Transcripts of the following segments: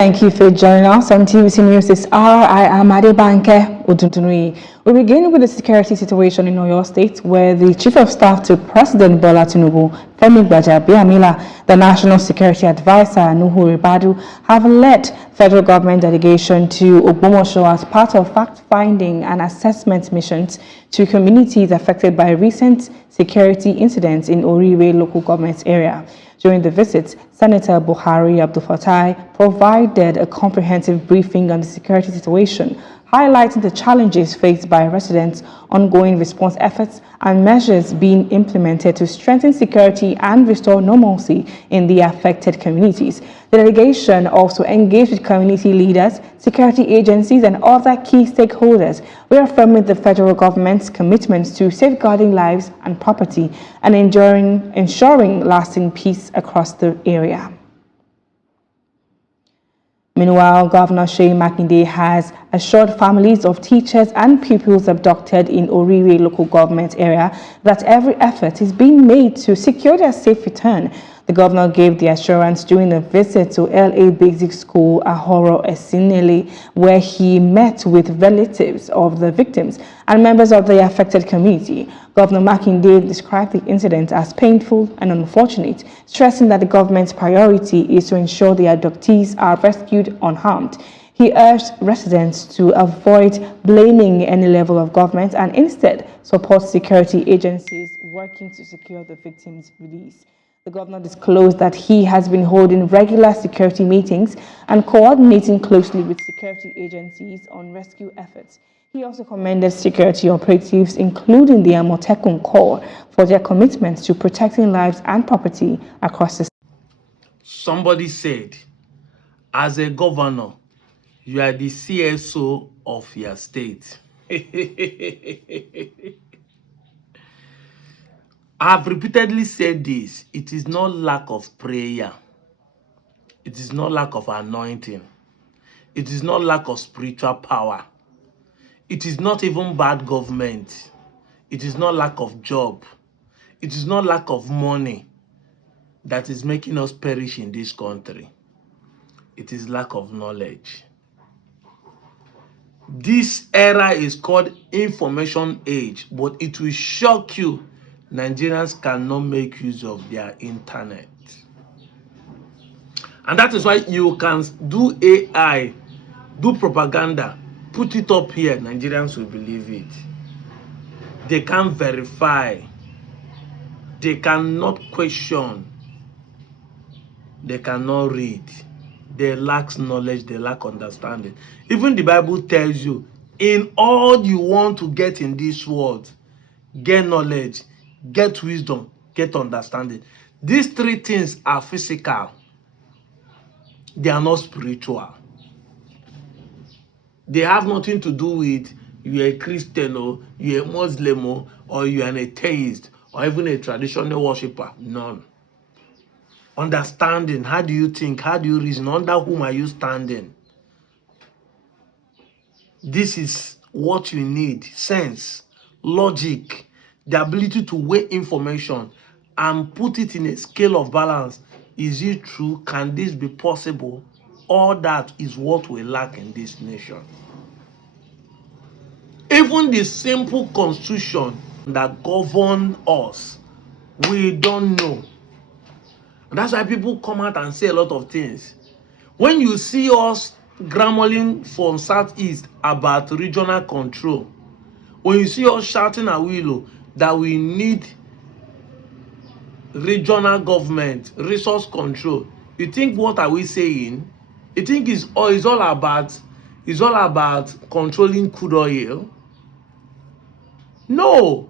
Thank you for joining us on TVC News this hour. I am Adebanke Oduntunui. We begin with the security situation in Oyo State, where the Chief of Staff to President Bola Tinubu, Femi Gbajabiamila, the National Security Advisor, Nuhu Ribadu, have led federal government delegation to Ogbomoso as part of fact-finding and assessment missions to communities affected by recent security incidents in Oriwe local government area. During the visit, Senator Buhari Abdulfatai provided a comprehensive briefing on the security situation, highlighting the challenges faced by residents, ongoing response efforts, and measures being implemented to strengthen security and restore normalcy in the affected communities. The delegation also engaged with community leaders, security agencies, and other key stakeholders, reaffirming the federal government's commitments to safeguarding lives and property and ensuring lasting peace across the area. Meanwhile, Governor Seyi Makinde has assured families of teachers and pupils abducted in Oriwe local government area that every effort is being made to secure their safe return. The governor gave the assurance during a visit to LA Basic School, Ahoro Esinele, where he met with relatives of the victims and members of the affected community. Governor Makinde described the incident as painful and unfortunate, stressing that the government's priority is to ensure the abductees are rescued unharmed. He urged residents to avoid blaming any level of government and instead support security agencies working to secure the victims' release. The governor disclosed that he has been holding regular security meetings and coordinating closely with security agencies on rescue efforts. He also commended security operatives, including the Amotekun Corps, for their commitment to protecting lives and property across the state. Somebody said, as a governor, you are the CSO of your state. I've repeatedly said this. It is not lack of prayer. It is not lack of anointing. It is not lack of spiritual power. It is not even bad government. It is not lack of job. It is not lack of money that is making us perish in this country. It is lack of knowledge. This era is called information age, but it will shock you. Nigerians cannot make use of their internet. And that is why you can do AI, do propaganda, put it up here, Nigerians will believe it. They can't verify. They cannot question. They cannot read. They lack knowledge, they lack understanding. Even the Bible tells you, in all you want to get in this world, get knowledge, get wisdom, get understanding. These three things are physical. They are not spiritual. They have nothing to do with you're a Christian or you're a Muslim or you're an atheist or even a traditional worshiper. None. Understanding. How do you think? How do you reason? Under whom are you standing? This is what you need. Sense, logic, the ability to weigh information and put it in a scale of balance. Is it true? Can this be possible? All that is what we lack in this nation. Even the simple constitution that governs us, we don't know. And that's why people come out and say a lot of things. When you see us grumbling from Southeast about regional control, when you see us shouting at Willow that we need regional government, resource control, you think what are we saying? You think it's all about controlling crude oil? No.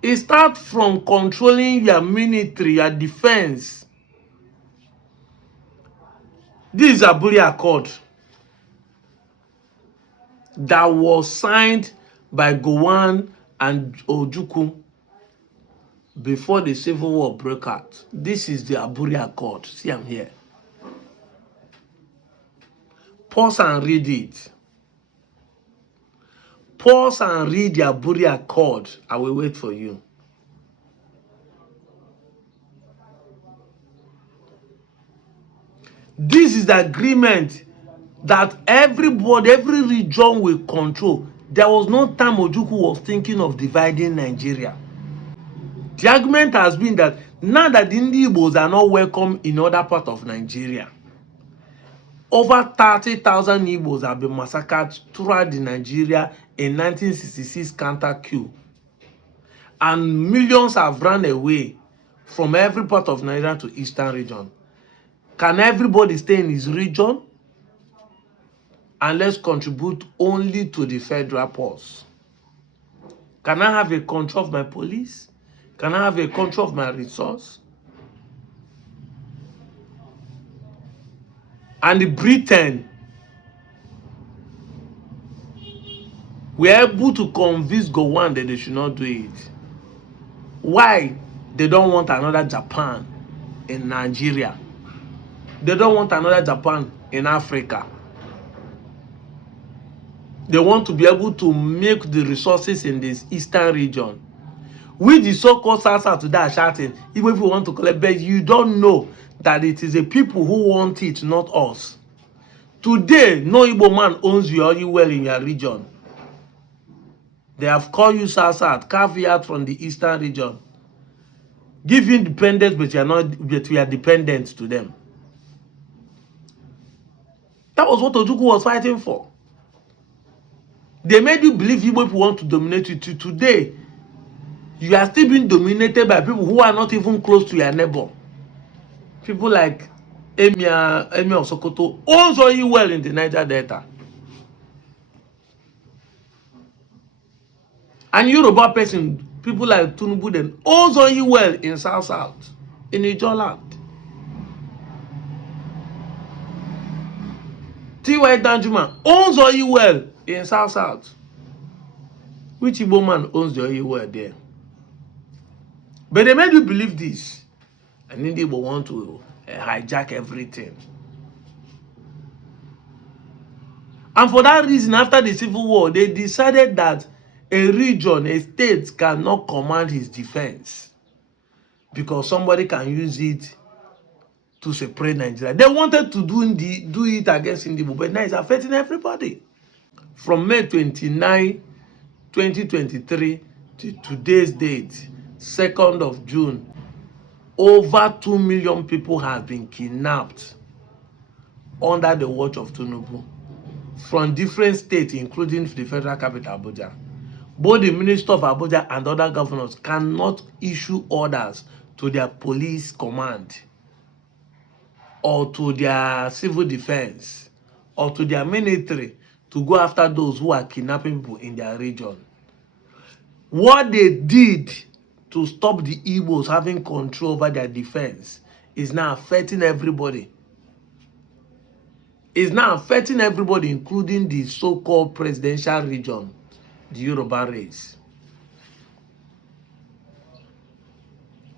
It starts from controlling your military, your defense. This is a Aburi Accord that was signed by Gowon and Ojukwu before the Civil War broke out. This is the Aburi Accord. See, I'm here. Pause and read it. Pause and read the Aburi Accord. I will wait for you. This this is the agreement that everybody, every region will control. There was no time Ojukwu was thinking of dividing Nigeria. The argument has been that now that the Igbos are not welcome in other parts of Nigeria, over 30,000 Igbos have been massacred throughout the Nigeria in 1966 counter coup. And millions have run away from every part of Nigeria to eastern region. Can everybody stay in his region? And let's contribute only to the federal purse. Can I have a control of my police? Can I have a control of my resource? And Britain were able to convince Gowon that they should not do it. Why? They don't want another Japan in Nigeria. They don't want another Japan in Africa. They want to be able to make the resources in this eastern region. With the so-called South today are shouting, even if you want to collect, but you don't know that it is the people who want it, not us. Today, no Igbo man owns your oil well in your region. They have called you South, carve you out from the eastern region. Give you independence, but you are dependent to them. That was what Ojukwu was fighting for. They made you believe Igbo people want to dominate you. Today, you are still being dominated by people who are not even close to your neighbor. People like Emir of Sokoto owns oil well in the Niger Delta. And Yoruba person, people like Tinubu then owns oil well in South, in Ijoland. T.Y. Danjuma owns oil well in South. Which Igbo man owns the oil well there? But they made you believe this. And then they want to hijack everything. And for that reason, after the Civil War, they decided that a region, a state cannot command his defense because somebody can use it to separate Nigeria. They wanted to do it against Indigo, but now it's affecting everybody. From May 29, 2023 to today's date, 2nd of June, over 2 million people have been kidnapped under the watch of Tinubu from different states, including the federal capital, Abuja. Both the Minister of Abuja and other governors cannot issue orders to their police command or to their civil defense or to their military to go after those who are kidnapping people in their region. What they did to stop the Igbos having control over their defense is now affecting everybody. It's now affecting everybody, including the so-called presidential region, the Yoruba race.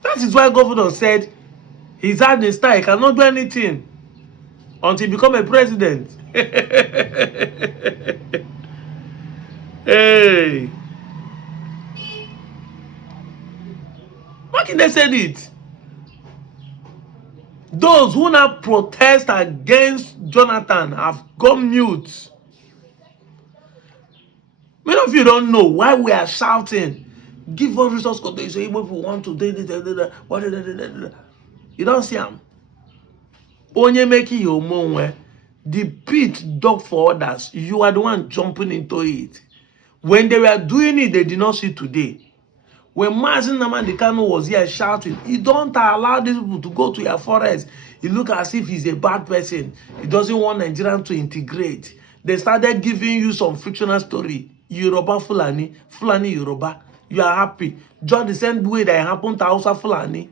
That is why governor said he's had a style, he cannot do anything until he become a president. Hey. Makinde said it. Those who now protest against Jonathan have gone mute. Many of you don't know why we are shouting, give us resource control. So people want to do. You don't see them. Onye making your own. The pit dug for others. You are the one jumping into it. When they were doing it, they did not see today. When Mazin Nnamdi Kanu was here shouting, you don't allow these people to go to your forest. You look as if he's a bad person. He doesn't want Nigerians to integrate. They started giving you some fictional story. Yoruba Fulani, Fulani Yoruba. You are happy. Just the same way that happened to Hausa Fulani.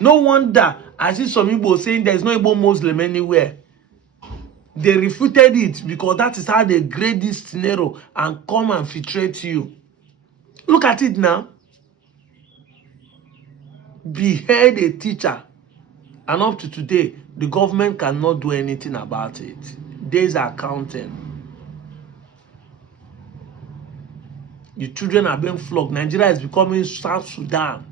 No wonder I see some people saying there's no Igbo Muslim anywhere. They refuted it because that is how they grade this scenario and come and filtrate you. Look at it now. Behead a teacher. And up to today, the government cannot do anything about it. Days are counting. The children are being flogged. Nigeria is becoming South Sudan.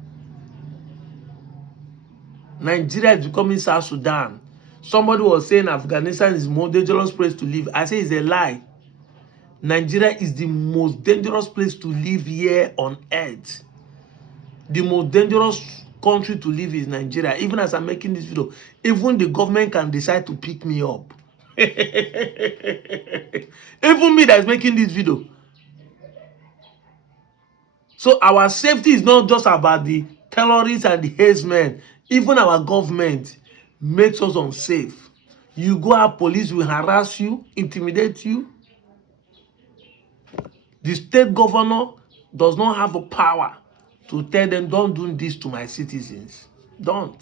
Nigeria is becoming South Sudan. Somebody was saying Afghanistan is the most dangerous place to live. I say it's a lie. Nigeria is the most dangerous place to live here on earth. The most dangerous country to live is Nigeria. Even as I'm making this video, even the government can decide to pick me up. Even me that is making this video. So our safety is not just about the terrorists and the herdsmen. Even our government makes us unsafe. You go out, police will harass you, intimidate you. The state governor does not have the power to tell them, don't do this to my citizens. Don't.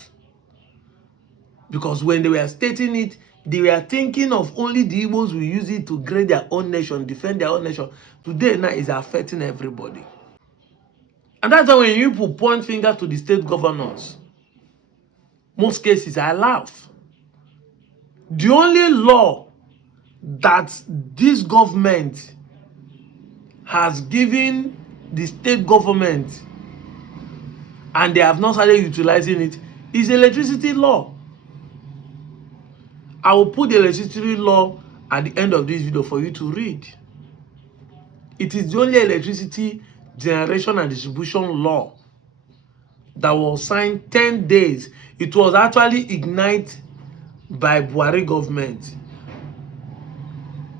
Because when they were stating it, they were thinking of only the Igbos will use it to create their own nation, defend their own nation. Today now is affecting everybody. And that's why when people point finger to the state governors, most cases I laugh. The only law that this government has given the state government and they have not started utilizing it is electricity law. I will put the electricity law at the end of this video for you to read. It is the only electricity generation and distribution law that was signed 10 days. It was actually ignited by Buhari government.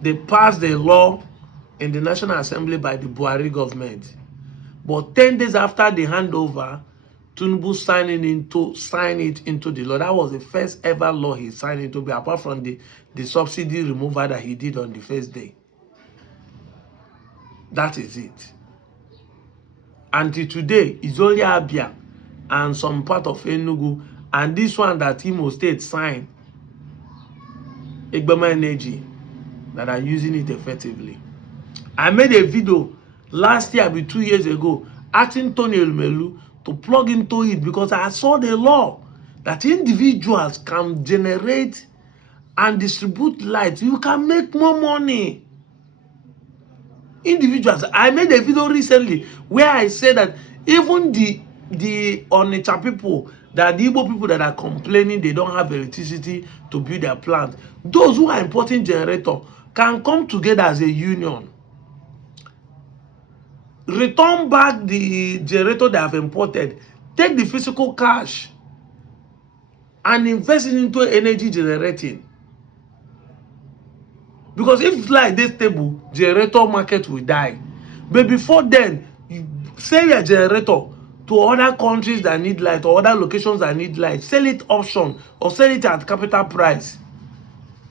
They passed the law in the National Assembly by the Buhari government. But 10 days after the handover, Tinubu signed it into the law. That was the first ever law he signed into, apart from the subsidy removal that he did on the first day. That is it. Until today, it's only Abia and some part of Enugu, and this one that Imo State signed, Igbema Energy, that are using it effectively. I made a video last year, 2 years ago, asking Tony Elumelu to plug into it because I saw the law that individuals can generate and distribute light. You can make more money. Individuals. I made a video recently where I said that even the Onitsha people, that the Igbo people that are complaining they don't have electricity to build their plant, those who are importing generator can come together as a union, return back the generator they have imported, take the physical cash and invest it into energy generating. Because if light dey stable, generator market will die. But before then, you sell your generator to other countries that need light or other locations that need light. Sell it option or sell it at capital price.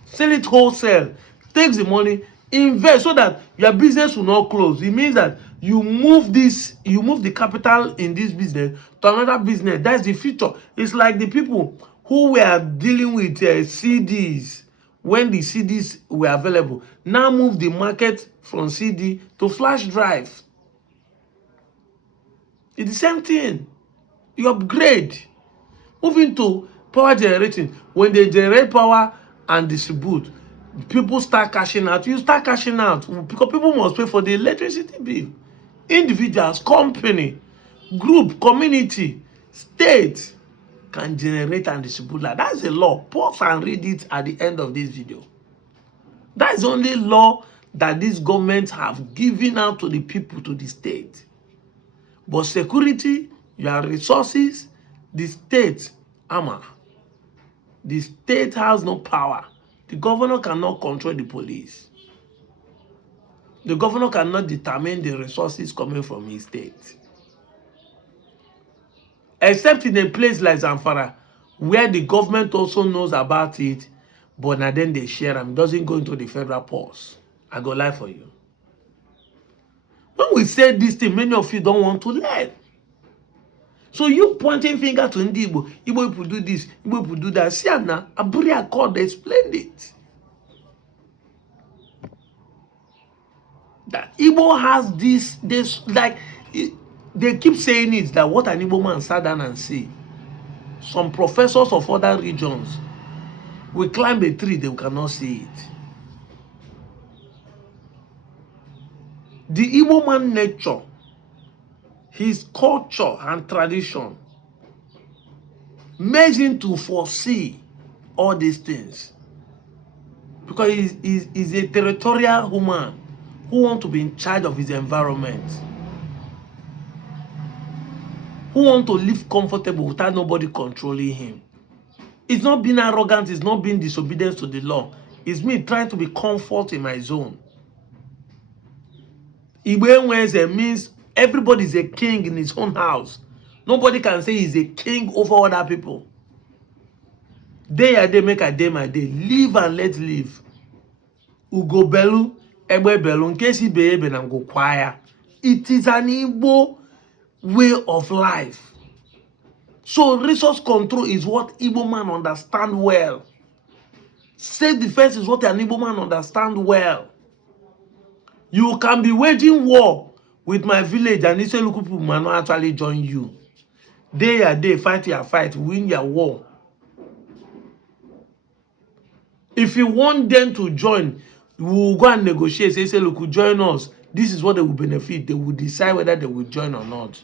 Sell it wholesale. Take the money, invest so that your business will not close. It means that you move the capital in this business to another business. That's the future. It's like the people who were dealing with CDs when the CDs were available. Now move the market from CD to flash drive. It's the same thing. You upgrade. Moving to power generating. When they generate power and distribute, people start cashing out. You start cashing out because people must pay for the electricity bill. Individuals, company, group, community, state can generate and distribute light. That's the law. Pause and read it at the end of this video. That's the only law that these governments have given out to the people, to the state. But security, your resources, the state, the state has no power. The governor cannot control the police. The governor cannot determine the resources coming from his state. Except in a place like Zamfara, where the government also knows about it, but now then they share them. It doesn't go into the federal purse. I go lie for you. When we say this thing, many of you don't want to learn. So you pointing finger to Igbo people do this, Igbo people do that. See now, Aburi Accord explained it. That Igbo has this like they keep saying it, that what an Igbo man sat down and say. Some professors of other regions will climb a tree, they cannot see it. The Igbo man nature, his culture and tradition, makes him to foresee all these things. Because he's a territorial human who wants to be in charge of his environment, who wants to live comfortable without nobody controlling him. It's not being arrogant, it's not being disobedient to the law. It's me trying to be comfort in my zone. Igbe means everybody is a king in his own house. Nobody can say he's a king over other people. Day a day make a day my day. Live and let live. Ugo belu, egbe belu. In case he be ebe na go choir. It is an Igbo way of life. So resource control is what Igbo man understand well. Self-defense is what an Igbo man understand well. You can be waging war with my village and these local people might not actually join you. Day a day, fight your fight, win your war. If you want them to join, we will go and negotiate. Say, look, join us. This is what they will benefit. They will decide whether they will join or not.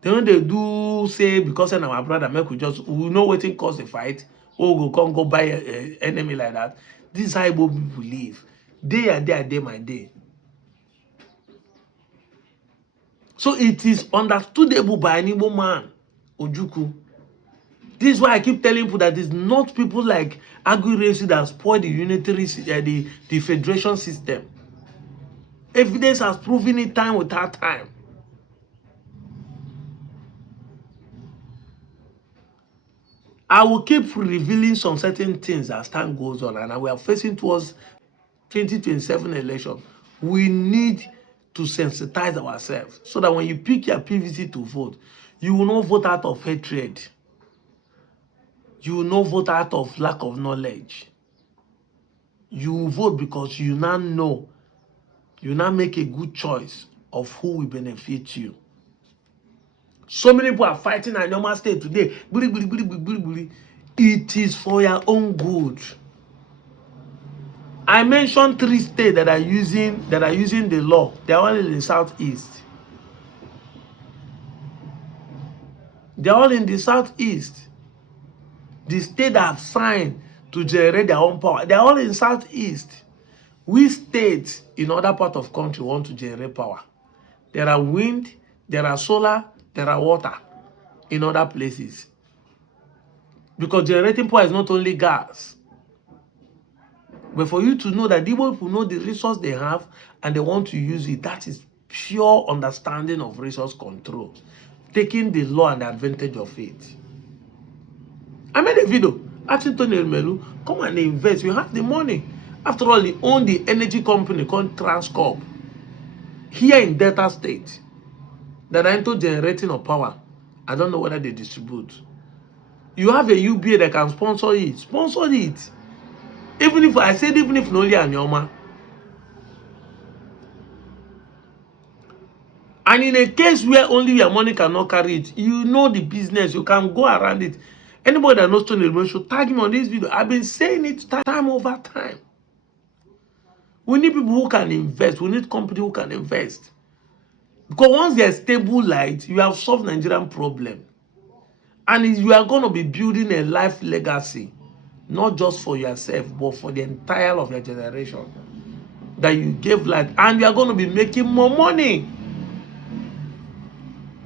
Then when they do say, because of our brother, we know what it cause a fight. Or go buy an enemy like that. This is how Igbo people live. Day a day my day. So it is understandable by an Igbo man, Ojuku. This is why I keep telling people that it's not people like Agui that spoil the unitary, the federation system. Evidence has proven it time without time. I will keep revealing some certain things as time goes on, and we are facing towards 2027 election. We need to sensitize ourselves so that when you pick your PVC to vote, you will not vote out of hatred. You will not vote out of lack of knowledge. You will vote because you now know, you now make a good choice of who will benefit you. So many people are fighting in normal state today. It is for your own good. I mentioned 3 states that are using the law. They are all in the southeast. They are all in the southeast. The state that have signed to generate their own power. They are all in the southeast. Which states in other part of country want to generate power? There are wind, there are solar, there are water in other places. Because generating power is not only gas. But for you to know that the people know the resource they have and they want to use it, that is pure understanding of resource control. Taking the law and the advantage of it. I made a video asking Tony Elmelu, come and invest. You have the money. After all, he owned the energy company called Transcorp here in Delta State that are into generating of power. I don't know whether they distribute. You have a UBA that can sponsor it. Sponsor it. Even if I said, even if no only Anyoma. And in a case where only your money cannot carry it, you know the business, you can go around it. Anybody that knows Tony Elmelu should tag him on this video. I've been saying it time over time. We need people who can invest. We need companies who can invest. Because once there's stable light, you have solved Nigerian problem. And you are going to be building a life legacy, not just for yourself, but for the entire of your generation. That you gave life, and you are going to be making more money.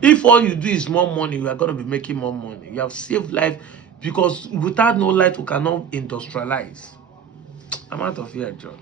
If all you do is more money, you are going to be making more money. You have saved life, because without no light, we cannot industrialize. I'm out of here, John.